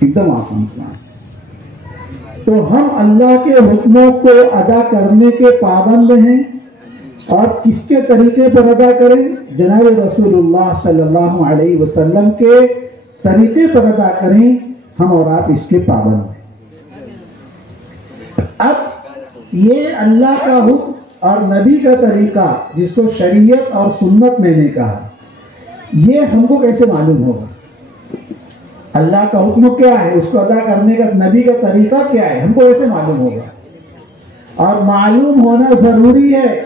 ایک دم آسان کام ہے۔ تو ہم اللہ کے حکموں کو ادا کرنے کے پابند ہیں، اور کس کے طریقے پر ادا کریں؟ جناب رسول اللہ صلی اللہ علیہ وسلم کے طریقے پر ادا کریں، ہم اور آپ اس کے پابند ہیں۔ اب یہ اللہ کا حکم اور نبی کا طریقہ، جس کو شریعت اور سنت میں نے کہا، یہ ہم کو کیسے معلوم ہوگا؟ اللہ کا حکم کیا ہے، اس کو ادا کرنے کا نبی کا طریقہ کیا ہے، ہم کو کیسے معلوم ہوگا؟ اور معلوم ہونا ضروری ہے۔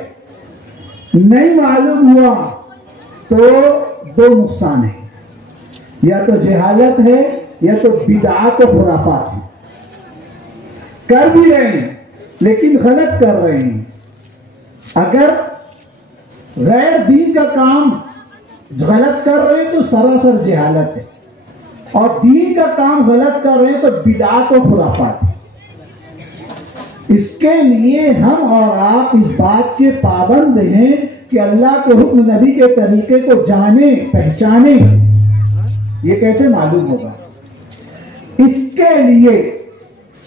نہیں معلوم ہوا تو دو نقصان ہیں، یا تو جہالت ہے یا تو بدعات و خرافات ہیں۔ کر بھی رہے ہیں لیکن غلط کر رہے ہیں۔ اگر غیر دین کا کام غلط کر رہے ہیں تو سراسر جہالت ہے، اور دین کا کام غلط کر رہے ہیں تو بدعات و خرافات ہے۔ اس کے لیے ہم اور آپ اس بات کے پابند ہیں کہ اللہ کے حکم نبی کے طریقے کو جانیں، پہچانیں۔ یہ کیسے معلوم ہوگا؟ اس کے لیے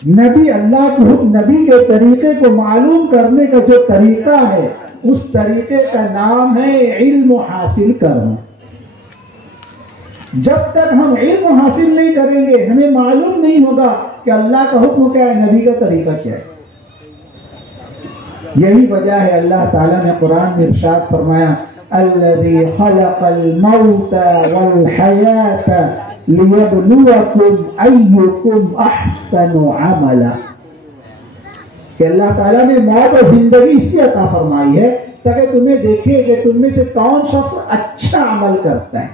نبی، اللہ کے حکم نبی کے طریقے کو معلوم کرنے کا جو طریقہ ہے، اس طریقے کا نام ہے علم حاصل کرنا۔ جب تک ہم علم حاصل نہیں کریں گے، ہمیں معلوم نہیں ہوگا کہ اللہ کا حکم کیا ہے، نبی کا طریقہ کیا ہے۔ یہی وجہ ہے اللہ تعالیٰ نے قرآن میں ارشاد فرمایا، الذی خلق الموت والحیات لیبلوکم ایکم احسن عملا، کہ اللہ تعالیٰ نے موت اور زندگی اس لیے عطا فرمائی ہے تاکہ تمہیں دیکھے کہ تم میں سے کون شخص اچھا عمل کرتا ہے۔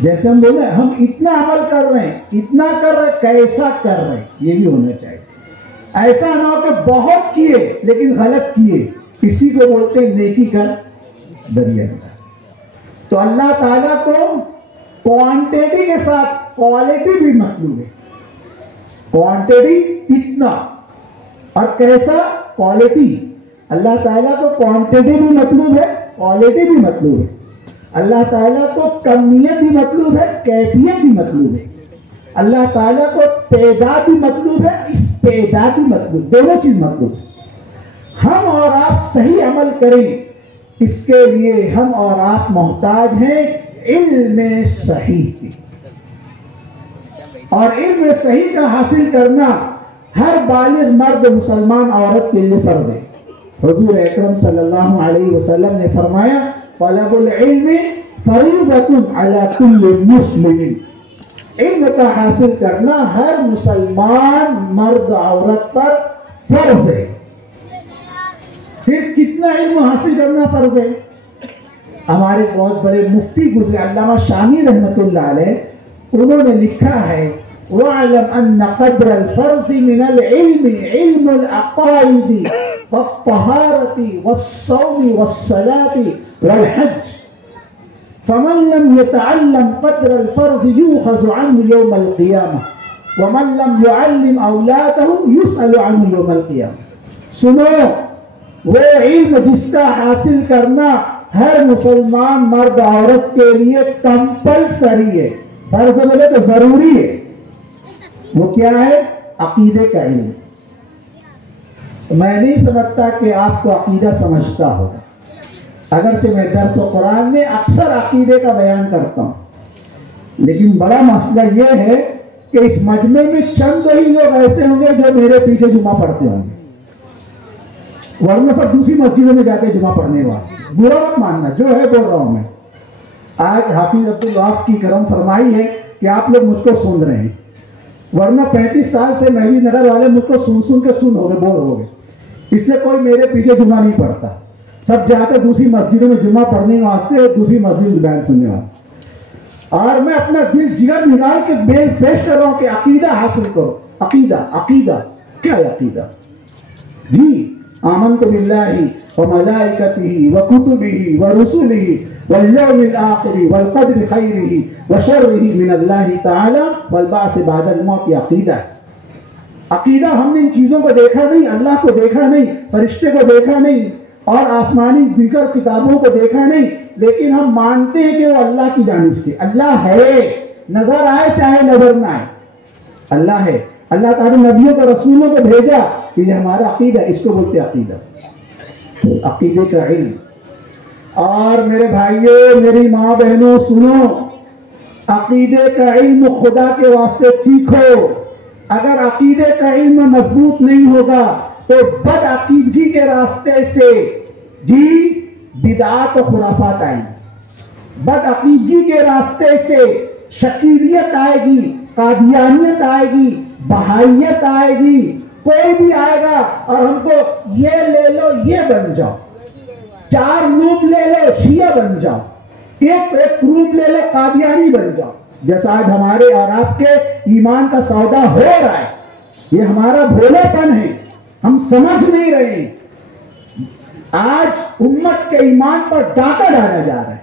جیسے ہم بولے ہم اتنا عمل کر رہے ہیں، اتنا کر رہے ہیں، کیسا کر رہے ہیں، یہ بھی ہونا چاہیے۔ ایسا نہ ہو کہ بہت کیے لیکن غلط کیے، اسی کو بولتے ہیں نیکی کا دریا۔ تو اللہ تعالیٰ کو کوانٹیٹی کے ساتھ کوالٹی بھی مطلوب ہے۔ کوانٹیٹی اتنا اور کیسا، کوالٹی۔ اللہ تعالیٰ کو کوانٹیٹی بھی مطلوب ہے، کوالٹی بھی مطلوب ہے۔ اللہ تعالیٰ کو کمیت بھی مطلوب ہے، کیفیت بھی مطلوب ہے۔ اللہ تعالیٰ کو تعداد بھی مطلوب ہے، استعداد بھی مطلوب، دونوں چیز مطلوب ہے۔ ہم اور آپ صحیح عمل کریں، اس کے لیے ہم اور آپ محتاج ہیں علم صحیح کی، اور علم صحیح کا حاصل کرنا ہر بالغ مرد مسلمان عورت کے لیے فرض ہے۔ حضور اکرم صلی اللہ علیہ وسلم نے فرمایا، طلب العلم فریضۃ علی کل مسلم، علم کا حاصل کرنا ہر مسلمان مرد عورت پر فرض ہے۔ پھر کتنا علم حاصل کرنا فرض ہے؟ ہمارے بہت بڑے مفتی گزرے علامہ شامی رحمۃ اللہ علیہ، انہوں نے لکھا ہے، وَاعْلَمْ أَنَّ قَدْرَ الْفَرْضِ مِنَ الْعِلْمِ عِلْمُ الْعَقَائِدِ وَالطَّهَارَةِ وَالصَّوْمِ وَالصَّلَاةِ وَالْحَجِّ فمن لم يتعلم قدر الفرض يؤخذ عنه يوم القيامة ومن لم يعلم أولاده يسأل عنه يوم القيامة۔ سنو، وہ علم جس کا حاصل کرنا ہر مسلمان مرد عورت کے لیے کمپلسری ہے، فرض بولے تو ضروری ہے، وہ کیا ہے؟ عقیدے کا علم۔ میں نہیں سمجھتا کہ آپ کو عقیدہ سمجھتا ہوگا، اگرچہ میں درس و قرآن میں اکثر عقیدے کا بیان کرتا ہوں، لیکن بڑا مسئلہ یہ ہے کہ اس مجمع میں چند ہی لوگ ایسے ہوں گے جو میرے پیچھے جمعہ پڑھتے ہوں گے، ورنہ سب دوسری مسجدوں میں جا کے جمعہ پڑھنے والے۔ برا مت ماننا، جو ہے بول رہا ہوں میں۔ آج حافظ عبدالوہاب کی کرم فرمائی ہے کہ آپ لوگ مجھ کو سن رہے ہیں، ورنہ 35 سال سے مہدی نگر والے مجھ کو سن سن کے سن ہو گئے، بور ہو گئے، اس لیے کوئی میرے پیچھے جمعہ نہیں پڑھتا، سب جاتے دوسری مسجدوں میں جمعہ پڑھنے واسطے، دوسری مسجد میں بیان سننے واسطے۔ اور میں اپنا دل جگر نکال کے پیش کر رہا ہوں کہ عقیدہ حاصل کرو۔ عقیدہ، عقیدہ کیا ہے؟ عقیدہ جی، آمنت باللہ وملائکتہ وکتبہ ورسلہ والیوم الآخر والقدر خیرہ وشرہ من اللہ تعالی والبعث بعد الموت۔ عقیدہ، عقیدہ ہم نے ان چیزوں کو دیکھا نہیں، اللہ کو دیکھا نہیں، فرشتے کو دیکھا نہیں، اور آسمانی دیگر کتابوں کو دیکھا نہیں، لیکن ہم مانتے ہیں کہ وہ اللہ کی جانب سے، اللہ ہے، نظر آئے چاہے نظر نہ آئے، اللہ ہے. اللہ تعالیٰ نبیوں کو رسولوں کو بھیجا کہ یہ ہمارا عقیدہ, اس کو بولتے عقیدہ, عقیدے کا علم. اور میرے بھائیوں میری ماں بہنوں سنو, عقیدے کا علم خدا کے واسطے سیکھو. اگر عقیدے کا علم مضبوط نہیں ہوگا تو بد عقیدگی کے راستے سے بدعات و خرافات آئیں گی. بد عقیدگی کے راستے سے شکیلیت آئے گی, قادیانیت آئے گی, بہائیت آئے گی. کوئی بھی آئے گا اور ہم کو یہ لے لو یہ بن جاؤ, 4 روپ لے لو شیعہ بن جاؤ, ایک روپ لے لو قادیانی بن جاؤ. جیسا آج ہمارے اور آپ کے ایمان کا سودا ہو رہا ہے, یہ ہمارا بھولے پن ہے, ہم سمجھ نہیں رہے ہیں. آج امت کے ایمان پر ڈاکہ ڈالا جا رہا ہے,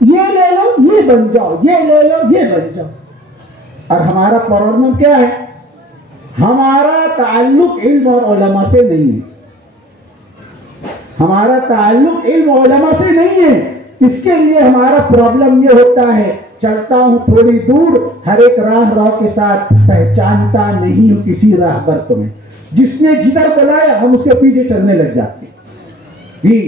یہ لے لو یہ بن جاؤ, یہ لے لو یہ بن جاؤ. اور ہمارا پرورنم کیا ہے؟ ہمارا تعلق علم اور علماء سے نہیں ہے. ہمارا تعلق علم اور علماء سے نہیں ہے. اس کے لیے ہمارا پرابلم یہ ہوتا ہے, چلتا ہوں تھوڑی دور, ہر ایک راہ کے ساتھ پہچانتا نہیں ہوں کسی راہ پر تمہیں. جس نے جدھر بلایا ہم اس کے پیچھے چلنے لگ جاتے ہیں.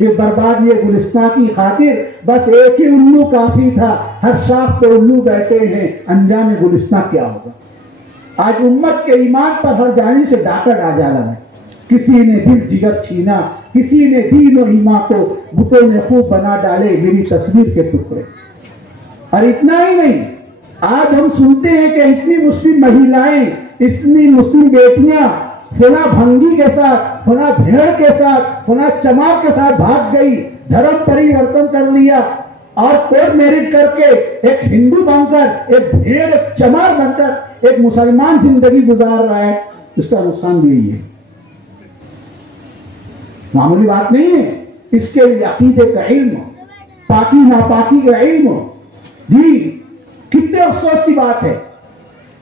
یہ برباد یہ گلستان کی خاطر بس ایک ہی الو کافی تھا, ہر شاخ پہ الو بیٹھے ہیں, انجام گلستان کیا ہوگا؟ آج امت کے ایمان پر ہر جانب سے ڈاکہ ڈالا ہے. کسی نے دل جگر چھینا, کسی نے دین و ایمان کو بتوں نے خوب بنا ڈالے میری تصویر کے ٹکڑے. اور اتنا ہی نہیں, آج ہم سنتے ہیں کہ اتنی مسلم مہیلائیں, اتنی مسلم بیٹیاں فلاں بھنگی کے ساتھ, فلاں بھیڑ کے ساتھ, فلاں چمار کے ساتھ بھاگ گئی, دھرم پریورتن کر لیا اور کورٹ میرج کر کے ایک ہندو بن کر, ایک بھیڑ ایک چمار بن کر ایک مسلمان زندگی گزار رہا ہے. اس کا نقصان بھی یہی ہے, معمولی بات نہیں ہے. اس کے لیے عقیدے کا علم, پاکی ناپاکی کا علم. کتنے افسوس کی بات ہے,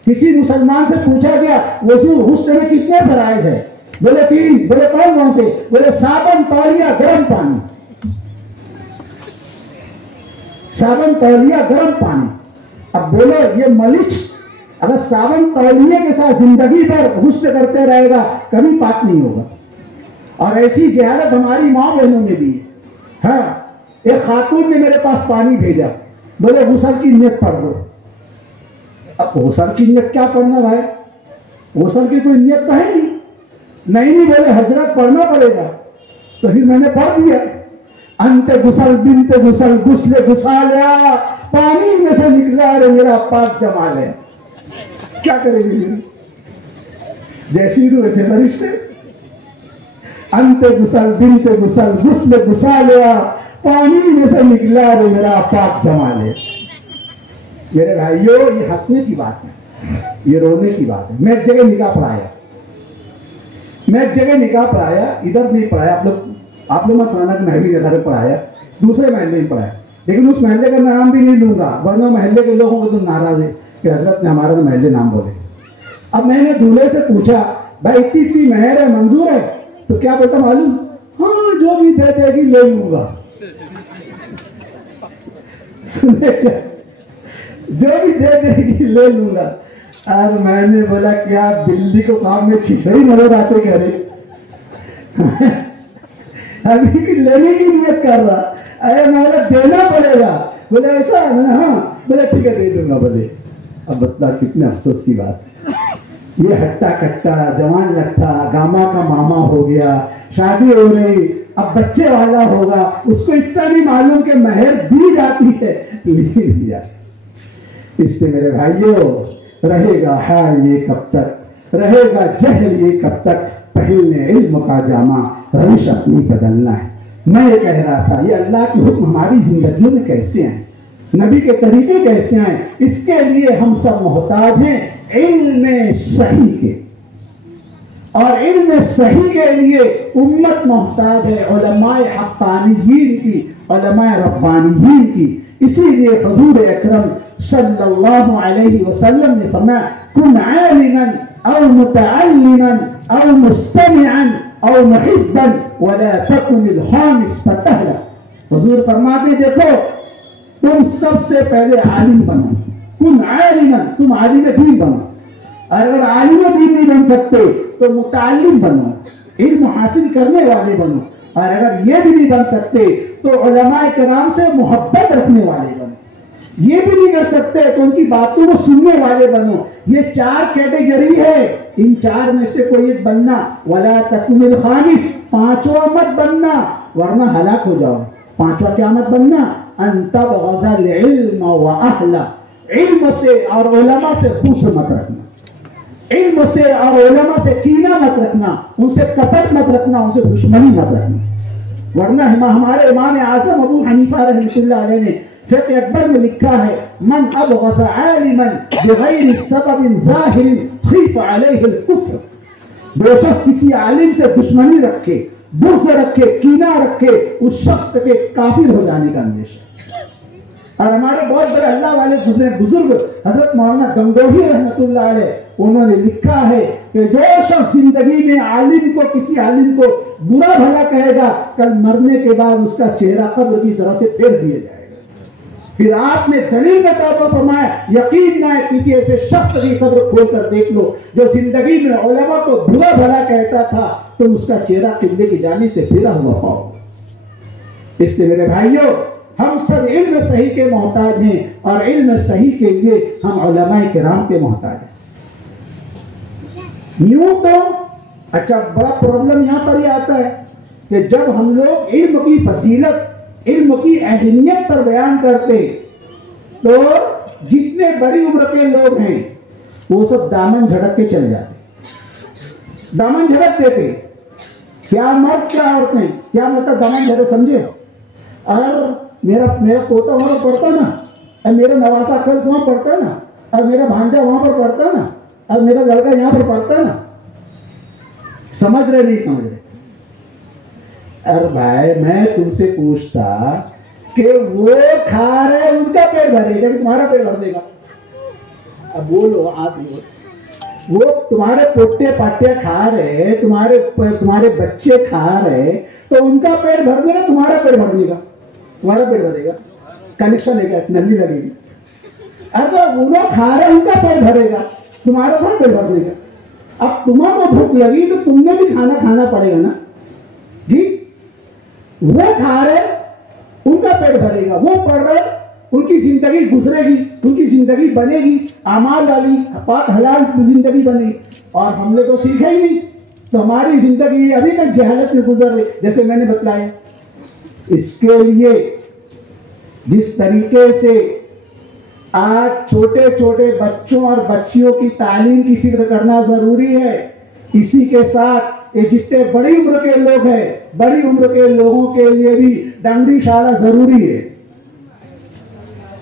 کسی مسلمان سے پوچھا گیا وضو غسل میں کتنے فرائض ہے؟ بولے 3. بولے کون سے؟ بولے صابن, تولیہ, گرم پانی. صابن, تولیہ, گرم پانی. اب بولو یہ ملچ اگر صابن تولیہ کے ساتھ زندگی بھر غسل کرتے رہے گا کبھی پاک نہیں ہوگا. اور ایسی جہالت ہماری ماں بہنوں میں بھی ہے. ہاں, ایک خاتون نے میرے پاس پانی بھیجا, بولے غسل کی نیت پڑھ دو. اب غسل کی نیت کیا پڑھنا بھائی؟ غسل کی کوئی نیت تو ہے نہیں. بولے حضرت پڑھنا پڑے گا. تو پھر میں نے پڑھ دیا, انت غسل بنت غسل غسل غسالیا, پانی میں سے نکلا رے میرا پاک جمال ہے. کیا کرے گی؟ جیسی رو ویسے فرشتے. انت غسل بنت غسل غسل غسالیا, پانی میں سے نکلا رے میرا پاک جمال ہے. میرے بھائیوں یہ ہنسنے کی بات ہے, یہ رونے کی بات ہے. میں ایک جگہ نکاح پڑھایا, ادھر نہیں پڑھایا. آپ لوگ مسانا کے محلے کے گھر پڑھایا, دوسرے محلے میں پڑھایا, لیکن اس محلے کا نام بھی نہیں لوں گا ورنہ محلے کے لوگوں کو تو ناراض ہے کہ حضرت نے ہمارا محلے نام بولے. اب میں نے دولہے سے پوچھا بھائی اتنی مہر ہے, منظور ہے؟ تو کیا بولتا معلوم؟ ہاں جو بھی دے دے گی لے لوں گا. جو بھی دے دے گی لے لوں گا. اب میں نے بولا کیا بلی کو کام میں چھپڑی نظر آتے کہہ رہے, ابھی بھی لینے کی نیت کر رہا, ارے میں دینا پڑے گا. بولے ایسا ہے نا؟ ہاں. بولے ٹھیک ہے دے دوں گا. بولے اب بتا کتنے افسوس کی بات ہے. یہ ہٹا کٹا جوان لگتا, گاما کا ماما ہو گیا, شادی ہو رہی, اب بچے والا ہوگا, اس کو اتنا نہیں معلوم کہ مہر دی جاتی ہے نہیں دی جاتی. اس سے میرے بھائیوں رہے گا حال یہ کب تک, رہے گا جہل یہ کب تک, پہلنے علم کا جامع روش اپنی بدلنا ہے. میں یہ کہہ رہا تھا یہ اللہ کے حکم ہماری زندگیوں میں کیسے آئیں, نبی کے طریقے کیسے آئیں, اس کے لیے ہم سب محتاج ہیں علم صحیح کے. اور علم صحیح کے لیے امت محتاج ہے علماء حقانیین کی, علماء ربانیین کی. اسی لیے حضور اکرم صلی اللہ علیہ وسلم نے فرمایا کن عالما او متعلما او مستمعا او محبا ولا تکن الخامس فتهلك. حضور فرماتے دیکھو تم سب سے پہلے عالم بنو, کن عالما, تم عالم دین بنو, اور اگر عالم دین نہیں بن سکتے تو متعلم بنو، علم حاصل کرنے والے بنو، اور اگر یہ بھی نہیں بن سکتے تو علماء کرام سے محبت رکھنے والے بنو، یہ بھی نہیں کر سکتے تو ان کی باتوں کو سننے والے بنو۔ یہ 4 کیٹیگری ہے، ان 4 میں سے کوئی ایک بننا، ولا تکن الخامس، 5واں مت بننا ورنہ ہلاک ہو جاؤ۔ 5واں کیا مت بننا؟ ان تبغض العلم واہلہ، علم سے اور علماء سے بغض مت رکھنا، علم سے اور علماء سے کینہ مت رکھنا، ان سے کپٹ مت رکھنا، ان سے دشمنی مت رکھنا۔ ورنہ ہمارے امام اعظم ابو حنیفہ رحمۃ اللہ علیہ نے فقہ اکبر میں لکھا ہے، من ابغض عالما بغیر سبب ظاہر خیف علیہ الکفر، جو شخص کسی عالم سے دشمنی رکھے، بغض رکھے، کینہ رکھے، اس شخص کے کافر ہو جانے کا اندیشہ۔ اور ہمارے بہت بڑے اللہ والے بزرگ حضرت مولانا گنگوہی رحمۃ اللہ علیہ، انہوں نے لکھا ہے کہ جو شخص زندگی میں عالم کو، کسی عالم کو برا بھلا کہے گا، کل مرنے کے بعد اس کا چہرہ قبر کی طرح سے پھیر دیا جائے گا۔ پھر آپ نے دلیل کا طور پر فرمایا، یقین نہ ہے کسی ایسے شخص کی قبر کھول کر دیکھ لو جو زندگی میں علماء کو برا بھلا کہتا تھا تو اس کا چہرہ قبلے کی جانب سے پھرا ہوا پاؤ۔ اس لیے میرے بھائیوں، ہم سب علم صحیح کے محتاج ہیں، اور علم صحیح کے لیے ہم علماء کرام کے محتاج ہیں۔ یوں تو اچھا بڑا پرابلم یہاں پر یہ آتا ہے کہ جب ہم لوگ علم کی فضیلت، علم کی اہمیت پر بیان کرتے تو جتنے بڑی عمر کے لوگ ہیں وہ سب دامن جھڑک کے چل جاتے، دامن جھڑک دیتے، کیا مرد کیا عورتیں، کیا مطلب دامن جھڑک، سمجھے؟ اور میرا پوتا وہاں پر پڑھتا نا، اور میرا نواسا کل وہاں پڑھتا نا، اور میرا بھانجا وہاں پر پڑھتا نا، اور میرا لڑکا یہاں پر پڑھتا نا، سمجھ رہے نہیں سمجھ رہے؟ ارے بھائی میں تم سے پوچھتا کہ وہ کھا رہے ان کا پیٹ بھرے گا کہ تمہارا پیٹ بھر دے گا؟ اب بولو، آج وہ تمہارے پوتے پاٹے کھا رہے، تمہارے بچے کھا رہے، تو ان کا پیٹ بھر دے گا تمہارا پیٹ بھر دے گا؟ تمہارا پیٹ بھرے گا، کنیکشن ہے کیا؟ نلی لگے گی۔ اگر وہ لوگ کھا رہے ان کا پیٹ بھرے گا، تمہارا تھوڑا پیٹ بھر دے گا۔ اب تمہیں کو بھوک لگی تو تم نے بھی کھانا پڑے گا نا جی۔ وہ کھا رہے ان کا پیٹ بھرے گا، وہ پڑھ رہے ان کی زندگی گزرے گی، ان کی زندگی بنے گی، اعمال والی پاک حلال زندگی بنے گی، اور ہم نے تو سیکھا ہی نہیں، تو ہماری زندگی ابھی تک جہالت میں گزر رہی، جیسے میں نے بتلایا۔ اس کے لیے جس طریقے سے آج چھوٹے چھوٹے بچوں اور بچیوں کی تعلیم کی فکر کرنا ضروری ہے، اسی کے ساتھ یہ جتنے بڑی عمر کے لوگ ہیں، بڑی عمر کے لوگوں کے لیے بھی ڈنگری شالا ضروری ہے۔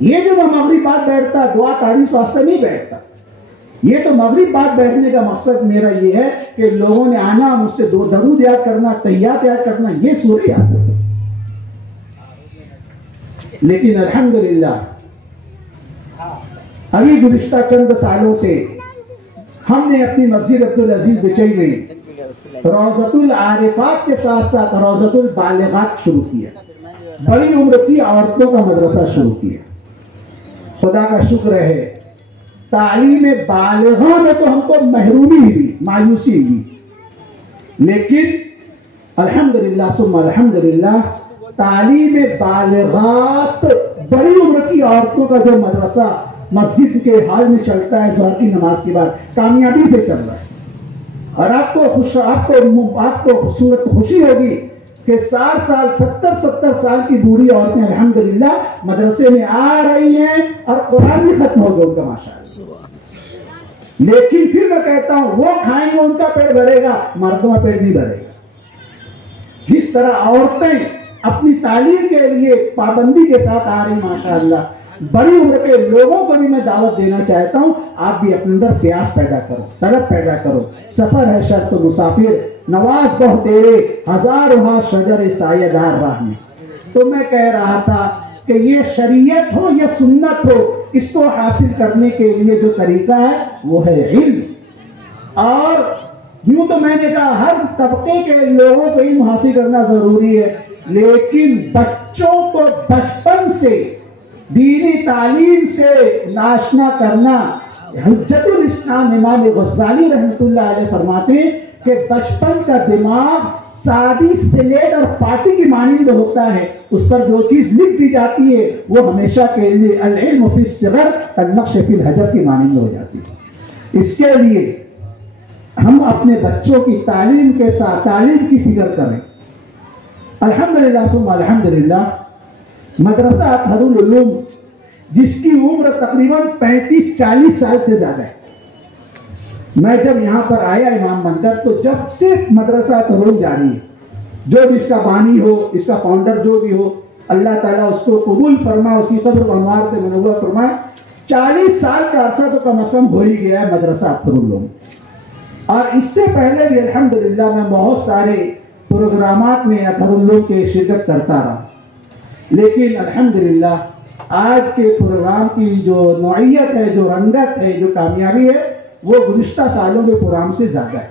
یہ جو میں مغرب بعد بیٹھتا دعا تعریف واسطے نہیں بیٹھتا. یہ تو مغرب بعد بیٹھنے کا مقصد میرا یہ ہے کہ لوگوں نے آنا مجھ سے دو درود یاد کرنا, تحیات یاد کرنا, یہ سورہ یاد کرنا. لیکن الحمدللہ ابھی گزشتہ چند سالوں سے ہم نے اپنی مسجد عبدالعزیز بچئی میں روضۃ العارفات کے ساتھ ساتھ روضۃ البالغات شروع کیا. بڑی عمر کی عورتوں کا مدرسہ شروع کیا. خدا کا شکر ہے تعلیم بالغوں میں تو ہم کو محرومی ہوئی, مایوسی ہوئی, لیکن الحمدللہ ثم الحمدللہ تعلیم بالغات بڑی عمر کی عورتوں کا جو مدرسہ مسجد کے حال میں چلتا ہے ظہر کی نماز کے بعد کامیابی سے چل رہا ہے. اور آپ کو خوشی ہوگی کہ 60 سال 70 سال کی بوڑھی عورتیں الحمدللہ مدرسے میں آ رہی ہیں اور قرآن بھی ختم ہو گیا ان کا ماشاءاللہ. لیکن پھر میں کہتا ہوں وہ کھائیں گے ان کا پیٹ بھرے گا, مردوں کا پیٹ نہیں بھرے گا. جس طرح عورتیں اپنی تعلیم کے لیے پابندی کے ساتھ آ رہی ماشاءاللہ, بڑی عمر کے لوگوں کو بھی میں دعوت دینا چاہتا ہوں آپ بھی اپنے اندر پیاس پیدا کرو, طلب پیدا کرو. سفر ہے شرط مسافر, نواز بہت تیرے ہزار وہاں شجر سایہ دار راہ میں. تو میں کہہ رہا تھا کہ یہ شریعت ہو یا سنت ہو, اس کو حاصل کرنے کے لیے جو طریقہ ہے وہ ہے علم. اور یوں تو میں نے کہا ہر طبقے کے لوگوں کو علم حاصل کرنا ضروری ہے, لیکن بچوں کو بچپن سے دینی تعلیم سے آشنا کرنا. حجت الاسلام امام غزالی رحمۃ اللہ علیہ فرماتے ہیں کہ بچپن کا دماغ سادی سلیٹ اور پاٹی کی مانند ہوتا ہے, اس پر جو چیز لکھ دی جاتی ہے وہ ہمیشہ کے لیے العلم فی الصغر النقش فی الحجر کی مانند ہو جاتی ہے. اس کے لیے ہم اپنے بچوں کی تعلیم کے ساتھ تعلیم کی فکر کریں. الحمدللہ ثم الحمدللہ مدرسہ اطہر العلوم جس کی عمر تقریباً 35-40 سال سے زیادہ ہے. میں جب یہاں پر آیا امام بن کر تو جب سے مدرسہ اطہر العلوم جاری ہے, جو بھی اس کا بانی ہو, اس کا فاؤنڈر جو بھی ہو, اللہ تعالیٰ اس کو قبول فرمائے, اس کی قبر و انوار سے منور فرمائے. 40 سال کا عرصہ تو کم از کم ہو ہی گیا ہے مدرسہ اطہر العلوم. اور اس سے پہلے بھی الحمدللہ میں بہت سارے پروگرامات میں اطہر العلوم کے شرکت کرتا رہا, لیکن الحمدللہ آج کے پروگرام کی جو نوعیت ہے, جو رنگت ہے, جو کامیابی ہے, وہ گزشتہ سالوں کے پروگرام سے زیادہ ہے.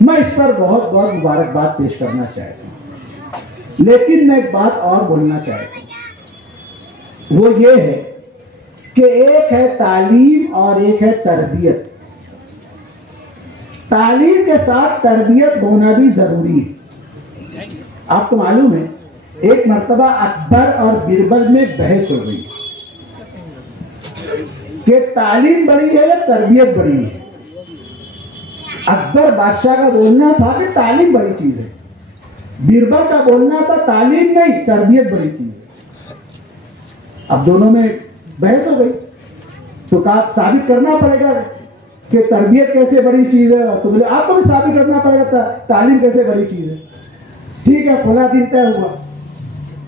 میں اس پر بہت بہت مبارکباد پیش کرنا چاہتا ہوں. لیکن میں ایک بات اور بولنا چاہتا ہوں, وہ یہ ہے کہ ایک ہے تعلیم اور ایک ہے تربیت. تعلیم کے ساتھ تربیت ہونا بھی ضروری ہے. آپ کو معلوم ہے ایک مرتبہ اکبر اور بربل میں بحث ہو گئی کہ تعلیم بڑی ہے یا تربیت بڑی ہے. اکبر بادشاہ کا بولنا تھا کہ تعلیم بڑی چیز ہے, بربل کا بولنا تھا تعلیم نہیں تربیت بڑی چیز ہے. اب دونوں میں بحث ہو گئی تو کہا ثابت کرنا پڑے گا کہ تربیت کیسے بڑی چیز ہے, اور تو بولے آپ کو بھی ثابت کرنا پڑے گا تعلیم کیسے بڑی چیز ہے. ٹھیک ہے, فلاں دن طے ہوا.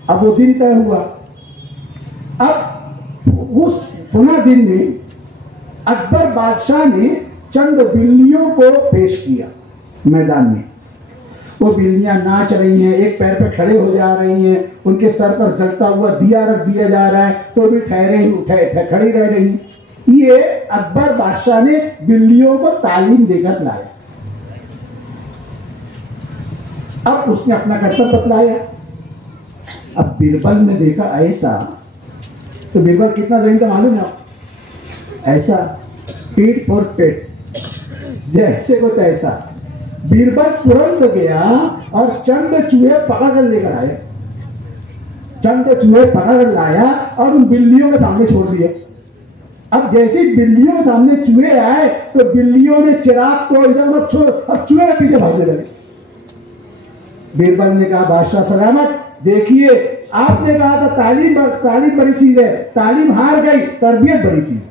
اب وہ دن طے ہوا. اب اس فلاں دن میں اکبر بادشاہ نے چند بلیوں کو پیش کیا میدان میں. وہ بلیاں ناچ رہی ہیں, ایک پیر پہ کھڑے ہو جا رہی ہیں, ان کے سر پر جلتا ہوا دیا رکھ دیا جا رہا ہے تو بھی کھڑی رہ رہی ہیں. یہ اکبر بادشاہ نے بلیوں کو تعلیم دے کر لایا. اب اس نے اپنا کرتب بتلایا. اب بربل نے دیکھا ایسا, تو بربل کتنا ذہین تھا معلوم ہے آپ, ایسا پیٹ فور پیٹ جیسے کو تیسا. بربل ترنت گیا اور چند چوہے پکڑ کر لے کر آئے, چند چوہے پکڑ کر لایا اور ان بلیوں کے سامنے چھوڑ دیے. اب جیسے بلیوں کے سامنے چوہے آئے تو بلیوں نے چراغ کو ادھر چھوڑ اور چوہے کے پیچھے بھاگنے لگے. بربل نے کہا بادشاہ سلامت, دیکھیے آپ نے کہا تھا تعلیم بڑی چیز ہے, تعلیم ہار گئی, تربیت بڑی چیز ہے.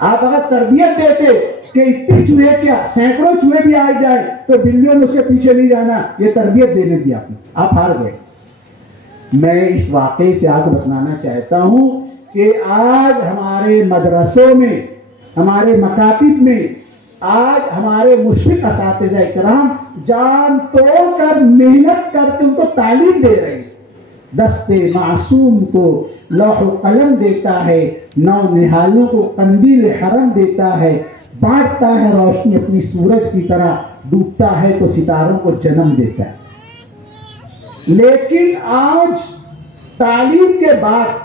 آپ اگر تربیت دیتے کہ اتنی چوہے کیا سینکڑوں چوہے بھی آ جائے تو بلیوں نے اس کے پیچھے نہیں جانا, یہ تربیت دینے دی آپ ہار گئے. میں اس واقعے سے آپ کو بتلانا چاہتا ہوں کہ آج ہمارے مدرسوں میں، ہمارے مکاتب میں، آج ہمارے مشفق اساتذہ اکرام جان توڑ کر محنت کر کے ان کو تعلیم دے رہے ہیں. دست معصوم کو لوح و قلم دیتا ہے، نو نہالوں کو قندیل حرم دیتا ہے، بانٹتا ہے روشنی اپنی سورج کی طرح، ڈوبتا ہے تو ستاروں کو جنم دیتا ہے. لیکن آج تعلیم کے بعد،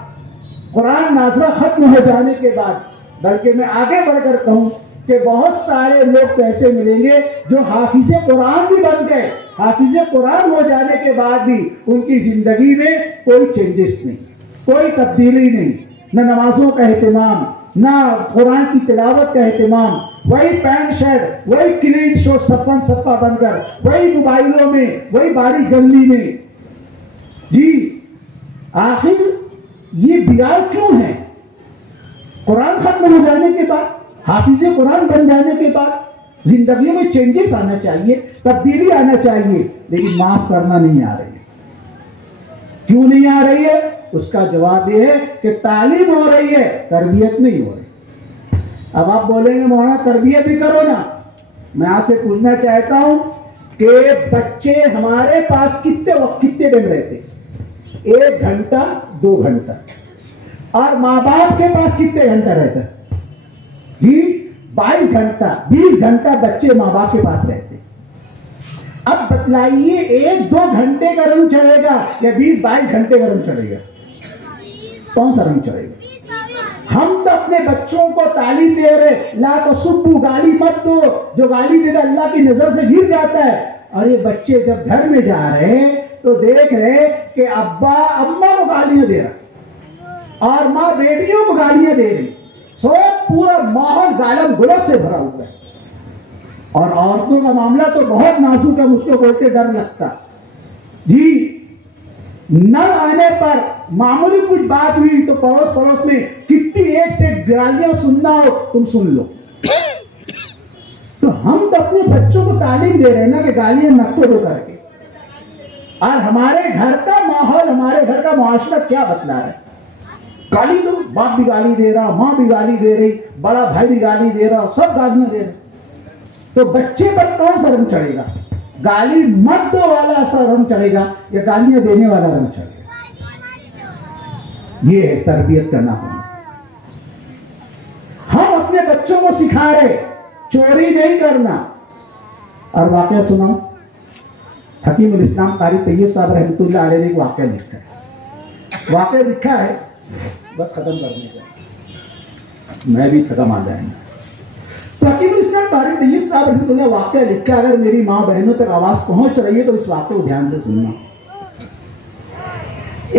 قرآن نازلہ ختم ہو جانے کے بعد، بلکہ میں آگے بڑھ کر کہوں کہ بہت سارے لوگ تو ایسے ملیں گے جو حافظ قرآن بھی بن گئے. حافظ قرآن ہو جانے کے بعد بھی ان کی زندگی میں کوئی چینجز نہیں، کوئی تبدیلی نہیں، نہ نمازوں کا اہتمام، نہ قرآن کی تلاوت کا اہتمام، وہی پینٹ شرٹ، وہی کلین شو صفن صفہ بن کر، وہی موبائلوں میں، وہی باری گلی میں. جی آخر یہ بگاڑ کیوں ہے؟ قرآن ختم ہو جانے کے بعد، حافظ قرآن بن جانے کے بعد زندگی میں چینجز آنا چاہیے، تبدیلی آنا چاہیے، لیکن معاف کرنا نہیں آ رہی ہے. کیوں نہیں آ رہی ہے؟ اس کا جواب یہ ہے کہ تعلیم ہو رہی ہے، تربیت نہیں ہو رہی. اب آپ بولیں گے مولانا تربیت بھی کرو نا. میں آپ سے پوچھنا چاہتا ہوں کہ بچے ہمارے پاس کتنے وقت، کتنے دن رہتے؟ 1 گھنٹہ 2 گھنٹہ. اور ماں باپ کے پاس کتنے گھنٹہ رہتا ہے؟ جی 22 گھنٹہ 20 گھنٹہ بچے ماں باپ کے پاس رہتے. اب بتلائیے 1-2 گھنٹے کا رنگ چڑھے گا یا 20-22 گھنٹے کا رنگ چڑھے گا؟ کون سا رنگ چڑھے گا؟ ہم تو اپنے بچوں کو تعلیم دے رہے، لا تسبوا، گالی مت دو، جو گالی دے رہا اللہ کی نظر سے گر جاتا ہے. اور یہ بچے جب گھر میں جا رہے ہیں تو دیکھ رہے کہ ابا اماں کو گالیاں دے رہا اور ماں بیٹیوں کو گالیاں دے رہی. سو پورا ماحول گالم گلوچ سے بھرا ہوا ہے. اور عورتوں کا معاملہ تو بہت نازک ہے، مجھ کو بولتے ڈر لگتا. جی نل آنے پر معمولی کچھ بات ہوئی تو پڑوس میں کتنی ایک سے گالیاں سننا ہو تم سن لو. تو ہم تو اپنے بچوں کو تعلیم دے رہے ہیں نا کہ گالیاں نہ چھوڑو کر کے. اور ہمارے گھر کا ماحول، ہمارے گھر کا معاشرہ کیا بتلا رہا ہے؟ گالی دو، باپ بھی گالی دے رہا، ماں بھی گالی دے رہی، بڑا بھائی بھی گالی دے رہا، سب گالیاں دے رہے. تو بچے پر کون سا رنگ چڑھے گا؟ گالی مت دو والا ایسا رنگ چڑھے گا یا گالیاں دینے والا رنگ چڑھے گا؟ یہ ہے تربیت کرنا. ہم اپنے بچوں کو سکھا رہے چوری نہیں کرنا. اور واقعہ سناؤں، حکیم الاسلام قاری طیب صاحب رحمۃ اللہ علیہ نے ایک واقعہ لکھا ہے. واقعہ لکھا ہے، بس ختم کرنے کا، میں بھی ختم آ جائیں گا. تو حکیم الاسلام قاری طیب صاحب رحمۃ اللہ واقعہ لکھا ہے. اگر میری ماں بہنوں تک آواز پہنچ رہی ہے تو اس واقعے کو دھیان سے سننا.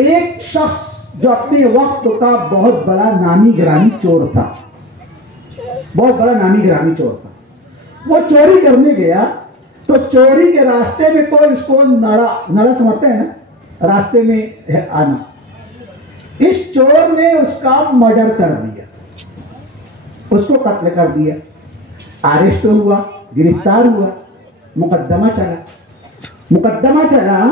ایک شخص جو اپنے وقت کا بہت بڑا نامی گرامی چور تھا، بہت بڑا نامی گرامی چور تھا، وہ چوری کرنے گیا تو چوری کے راستے میں کوئی اس کو نڑا سمجھتے ہیں نا، راستے میں آنا. اس چور نے اس کا مرڈر کر دیا، اس کو قتل کر دیا. اریسٹ ہوا، گرفتار ہوا، مقدمہ چلا.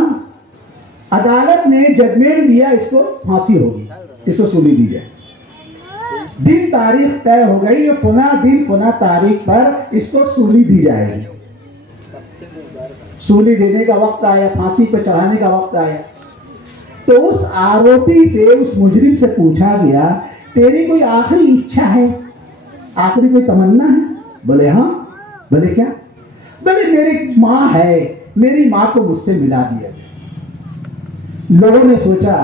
عدالت نے ججمنٹ دیا اس کو پھانسی ہوگی، اس کو سولی دی جائے. دن تاریخ طے ہو گئی، فلاں دن فلاں تاریخ پر اس کو سولی دی جائے گی. سولی دینے کا وقت آیا، پھانسی پہ چڑھانے کا وقت آیا. تو اس آروپی سے، اس مجرم سے پوچھا گیا تیری کوئی آخری اچھا ہے، آخری کوئی تمنا ہے؟ بولے ہاں. بولے کیا؟ بولے میری ماں ہے، میری ماں کو مجھ سے ملا دیا. لوگوں نے سوچا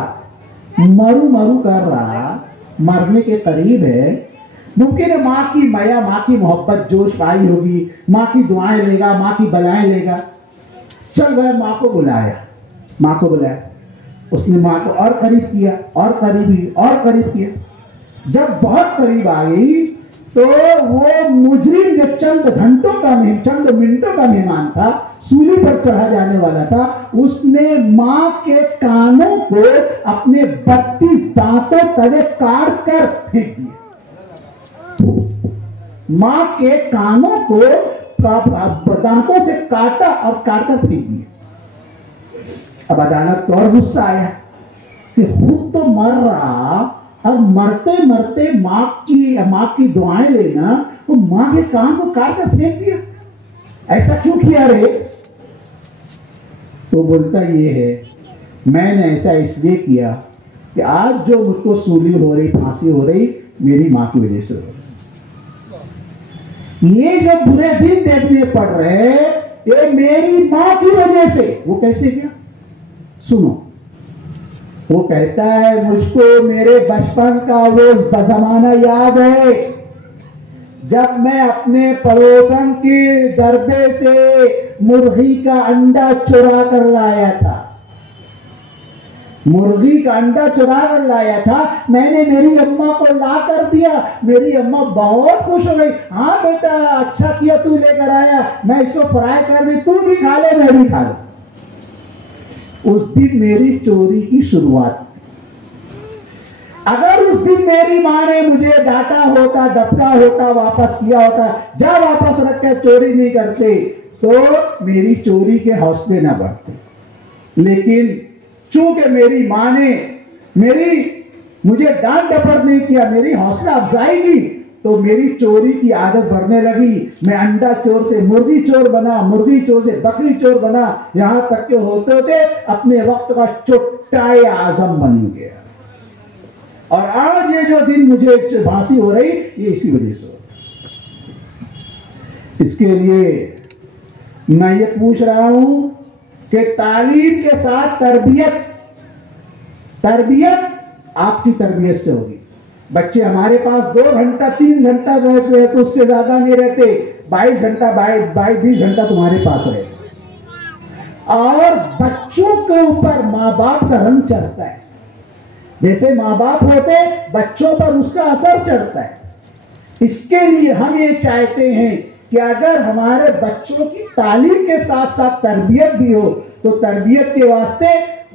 مرو کر رہا، مرنے کے قریب ہے، ممکن ہے ماں کی مایا، ماں کی محبت جوش آئی ہوگی، ماں کی دعائیں لے گا، ماں کی بلائیں لے گا. چل گئے، ماں کو بلایا. اس نے ماں کو اور قریب کیا، اور قریب کیا. جب بہت قریب آ گئی تو وہ مجرم جو چند منٹوں کا مہمان تھا، سولی پر چڑھا جانے والا تھا، اس نے ماں کے کانوں کو اپنے 32 دانتوں تلے کاٹ کر پھینک دیا. ماں کے کانوں کو دانتوں سے کاٹا اور کاٹ کر پھینک دیا. اب عدالت کو اور غصہ آیا کہ خود تو مر رہا، اور مرتے مرتے ماں کی دعائیں لینا، وہ ماں کے کان کو کاٹ کر پھینک دیا، ایسا کیوں کیا رے؟ تو بولتا یہ ہے میں نے ایسا اس لیے کیا کہ آج جو مجھ کو سولی ہو رہی، پھانسی ہو رہی، میری ماں کی وجہ سے ہو رہی۔ یہ جو برے دن دیکھنے پڑ رہے یہ میری ماں کی وجہ سے۔ وہ کیسے کیا؟ سنو، وہ کہتا ہے مجھ کو میرے بچپن کا وہ زمانہ یاد ہے جب میں اپنے پڑوسن کے دربے سے مرغی کا انڈا چرا کر لایا تھا، مرغی کا انڈا چرا کر لایا تھا، میں نے میری اماں کو لا کر دیا، میری اماں بہت خوش ہو گئی، ہاں بیٹا اچھا کیا تو لے کر آیا، میں اس کو فرائی کر دی، تو بھی کھا لے میں بھی کھا لوں۔ اس دن میری چوری کی شروعات۔ اگر اس دن میری ماں نے مجھے ڈانٹا ہوتا، ڈپٹا ہوتا، واپس کیا ہوتا، جا واپس رکھ کے چوری نہیں کرتے، تو میری چوری کے حوصلے نہ بڑھتے۔ لیکن چونکہ میری ماں نے مجھے ڈانٹ ڈپٹ نہیں کیا، میری حوصلہ افزائی کی، تو میری چوری کی عادت بڑھنے لگی، میں انڈا چور سے مرغی چور بنا، مرغی چور سے بکری چور بنا، یہاں تک کہ ہوتے ہوتے اپنے وقت کا چٹائے اعظم بن گیا۔ اور آج یہ جو دن مجھے پھانسی ہو رہی یہ اسی وجہ سے ہو رہی۔ اس کے لیے میں یہ پوچھ رہا ہوں کہ تعلیم کے ساتھ تربیت آپ کی تربیت سے ہوگی۔ بچے ہمارے پاس 2 گھنٹہ 3 گھنٹہ رہتے ہیں تو اس سے زیادہ نہیں رہتے، 22 گھنٹہ 20 گھنٹہ تمہارے پاس رہتے، اور بچوں کے اوپر ماں باپ کا رنگ چڑھتا ہے، جیسے ماں باپ ہوتے بچوں پر اس کا اثر چڑھتا ہے۔ اس کے لیے ہم یہ چاہتے ہیں کہ اگر ہمارے بچوں کی تعلیم کے ساتھ ساتھ تربیت بھی ہو تو تربیت کے واسطے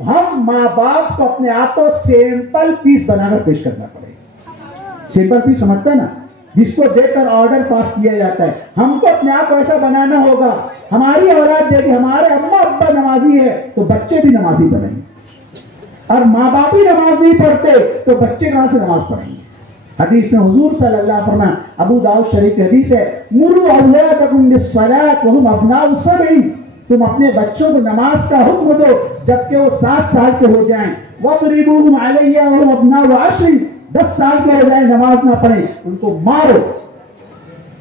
ہم ماں باپ کو اپنے آپ کو سیمپل پیس بنا کر پیش کرنا پڑے گا۔ سیمپل پیس سمجھتا ہے نا، جس کو دیکھ کر آرڈر پاس کیا جاتا ہے۔ ہم کو اپنے آپ کو ایسا بنانا ہوگا، ہماری اولاد دیکھیں ہمارے اماں ابا نمازی ہے تو بچے بھی نمازی بنیں گے، اور ماں باپ ہی نماز نہیں پڑھتے تو بچے کہاں سے نماز پڑھیں گے؟ حدیث میں حضور صلی اللہ علیہ وسلم، ابو داؤد شریف کی حدیث ہے، مروا اولادکم بالصلاۃ وهم ابناء 7، تم اپنے بچوں کو نماز کا حکم دو جبکہ وہ 7 سال کے ہو جائیں، واضربوهم علیہ وهم ابناء 10، 10 سال کے ہو جائیں نماز نہ پڑھیں ان کو مارو۔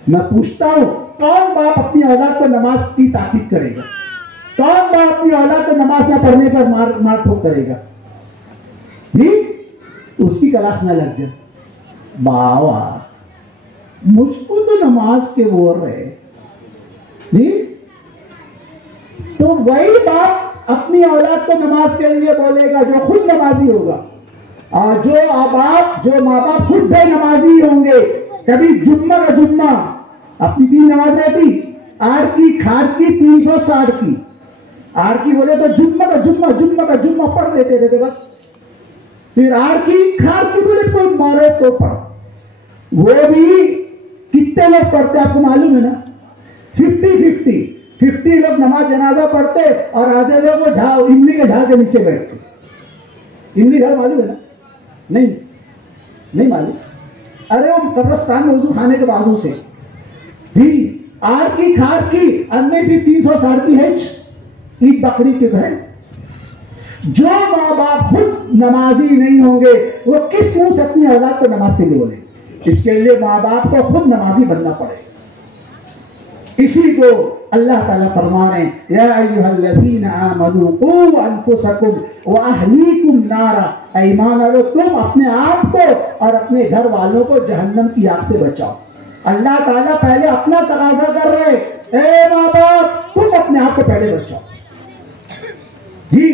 میں پوچھتا ہوں کون باپ اپنی اولاد کو نماز کی تاکید کرے گا؟ کون باپ اپنی اولاد کو نماز نہ پڑھنے پر مار ٹھوک کرے گا؟ تو اس کی کلاس نہ لگ جائے، باوا مجھ کو تو نماز کے بول رہے، تو وہی باپ اپنی اولاد کو نماز کے لیے بولے گا جو خود نمازی ہوگا، اور جو ماں باپ خود بے نمازی ہوں گے، کبھی جمعہ کا جمعہ اپنی 3 نماز رہتی، 8 کی کھاٹ کی 360 کی، 8 کی بولے تو جمعہ کا جمعہ پڑھ دیتے رہتے بس، پھر 8 کی کھاٹ کی بولے کوئی مارے تو پڑھ۔ وہ بھی کتنے لوگ پڑھتے آپ کو معلوم ہے نا؟ 50 لوگ نماز جنازہ پڑھتے اور آدھے لوگ وہ املی کے جھاڑ کے نیچے بیٹھتے۔ املی جھاڑ معلوم ہے نا؟ نہیں معلوم؟ ارے وہ قبرستان میں وضو خانے کے بازو سے 8 کی کھاٹ کی امی بھی 360 کی ہے عید بقری کے گھر۔ جو ماں باپ خود نمازی نہیں ہوں گے وہ کس منہ سے اپنی اولاد کو نماز کے لیے بولے؟ اس کے لیے ماں باپ کو خود نمازی بننا پڑے۔ اسی کو اللہ تعالیٰ فرما رہے ہیں یا ایھا الذین آمنوا قوا انفسکم واہلیکم نارا، اے ایمان والو تم اپنے آپ کو اور اپنے گھر والوں کو جہنم کی آگ سے بچاؤ۔ اللہ تعالیٰ پہلے اپنا تقاضا کر رہے، اے ماں باپ تم اپنے آپ کو پہلے بچاؤ جی۔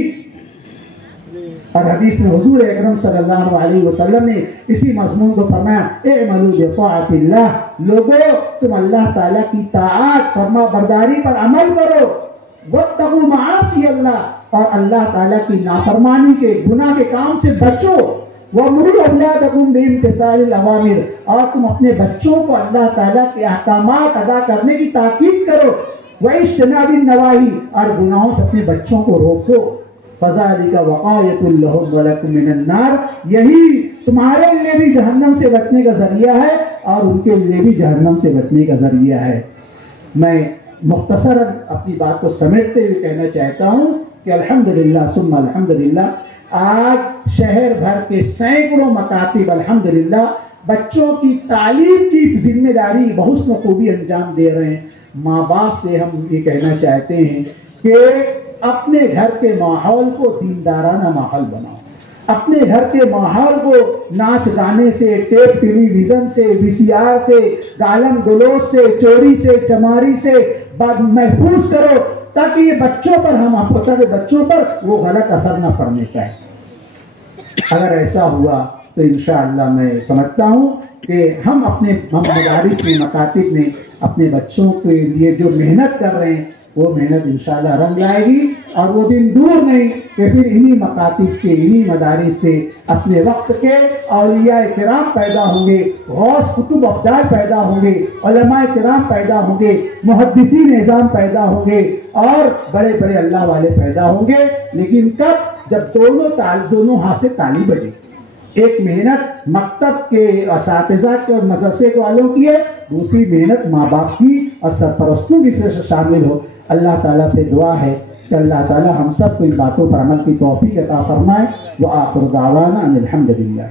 اور حدیث میں حضور اکرم صلی اللہ علیہ وسلم نے اسی مضمون کو فرمایا اعملوا بطاعت اللہ، لوگوں تم اللہ تعالیٰ کی طاعت فرما برداری پر عمل کرو، واتقوا معاصی اللہ، اور اللہ تعالیٰ کی نافرمانی کے گناہ کے کام سے بچو، وَأْمُرُوا أَوْلَادَكُمْ بِامْتِثَالِ الْأَوَامِرِ، اور تم اپنے بچوں کو اللہ تعالیٰ کے احکامات ادا کرنے کی تاکید کرو، وَإِجْتِنَابِ النَّوَاهِي، اور گناہوں سے اپنے بچوں کو روکو، فَذَلِكَ وَقَایَةٌ لَهُمْ وَلَكُمْ مِنَ النَّارِ، یہی تمہارے لیے بھی جہنم سے بچنے کا ذریعہ ہے اور ان کے لیے بھی جہنم سے بچنے کا ذریعہ ہے۔ میں مختصر اپنی بات کو سمیٹتے ہوئے کہنا چاہتا ہوں کہ الحمدللہ ثم الحمدللہ آج شہر بھر کے سینکڑوں مکاتب الحمدللہ بچوں کی تعلیم کی ذمہ داری بحسن خوبی انجام دے رہے ہیں۔ ماں باپ سے ہم یہ کہنا چاہتے ہیں کہ اپنے گھر کے ماحول کو دیندارانہ ماحول بناؤ، اپنے گھر کے ماحول کو ناچ گانے سے، ٹیپ ٹیلی ویژن سے، وی سی آر سے، گالم گلوچ سے، چوری سے، چماری سے محفوظ کرو تاکہ یہ بچوں پر وہ غلط اثر نہ پڑنے پائے۔ اگر ایسا ہوا تو انشاءاللہ میں سمجھتا ہوں کہ ہم مدارس میں، مکاتب میں اپنے بچوں کے لیے جو محنت کر رہے ہیں وہ محنت انشاءاللہ رنگ لائے گی، اور وہ دن دور نہیں کہ پھر انہی مکاتب سے، انہی مدارس سے اپنے وقت کے اولیاء کرام پیدا ہوں گے، غوث قطب ابدال پیدا ہوں گے، علماء کرام پیدا ہوں گے، محدثین نظام پیدا ہوں گے، اور بڑے بڑے اللہ والے پیدا ہوں گے۔ لیکن کب؟ جب دونوں ہاتھ سے تالی بجے۔ ایک محنت مکتب کے اساتذہ کے اور مدرسے والوں کی ہے، دوسری محنت ماں باپ کی اور سرپرستوں کی سے شامل ہو۔ اللہ تعالیٰ سے دعا ہے کہ اللہ تعالیٰ ہم سب کو ان باتوں پر عمل کی توفیق عطا فرمائے۔ وآخر دعوانا ان الحمدللہ۔